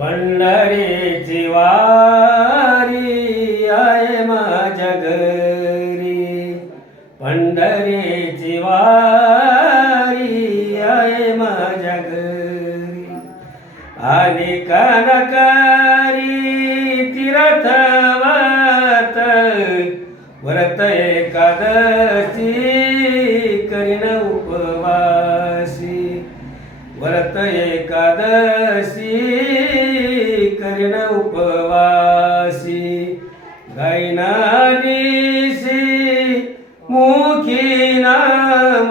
पंढरीची वारी आहे माझ्या घरी. पंढरीची वारी आहे माझ्या घरी. आणि कनकारी तीर्थ व्रत व्रत एकादशी करीन उपवासी. व्रत एकादशी गायनानीसी मुखी नाम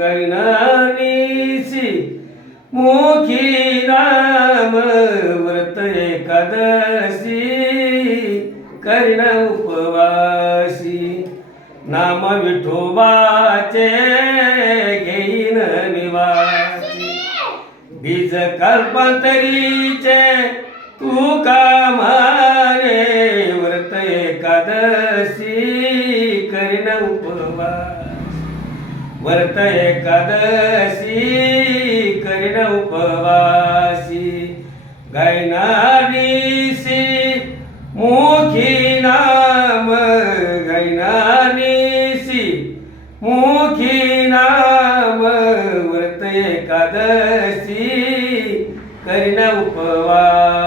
गायनानीसी मुखी नाम व्रत एकादशी कर्ण उपवासी। नाम विठोबाचे घेईन निवासी। बीज कल्पतरीचे तू का एकादशी करीन उपवास. व्रत एकादशी करीन उपवासी. गायनानीसी मुखी नाम गायनानीसी मुखी नाम व्रत एकादशी करीन उपवास.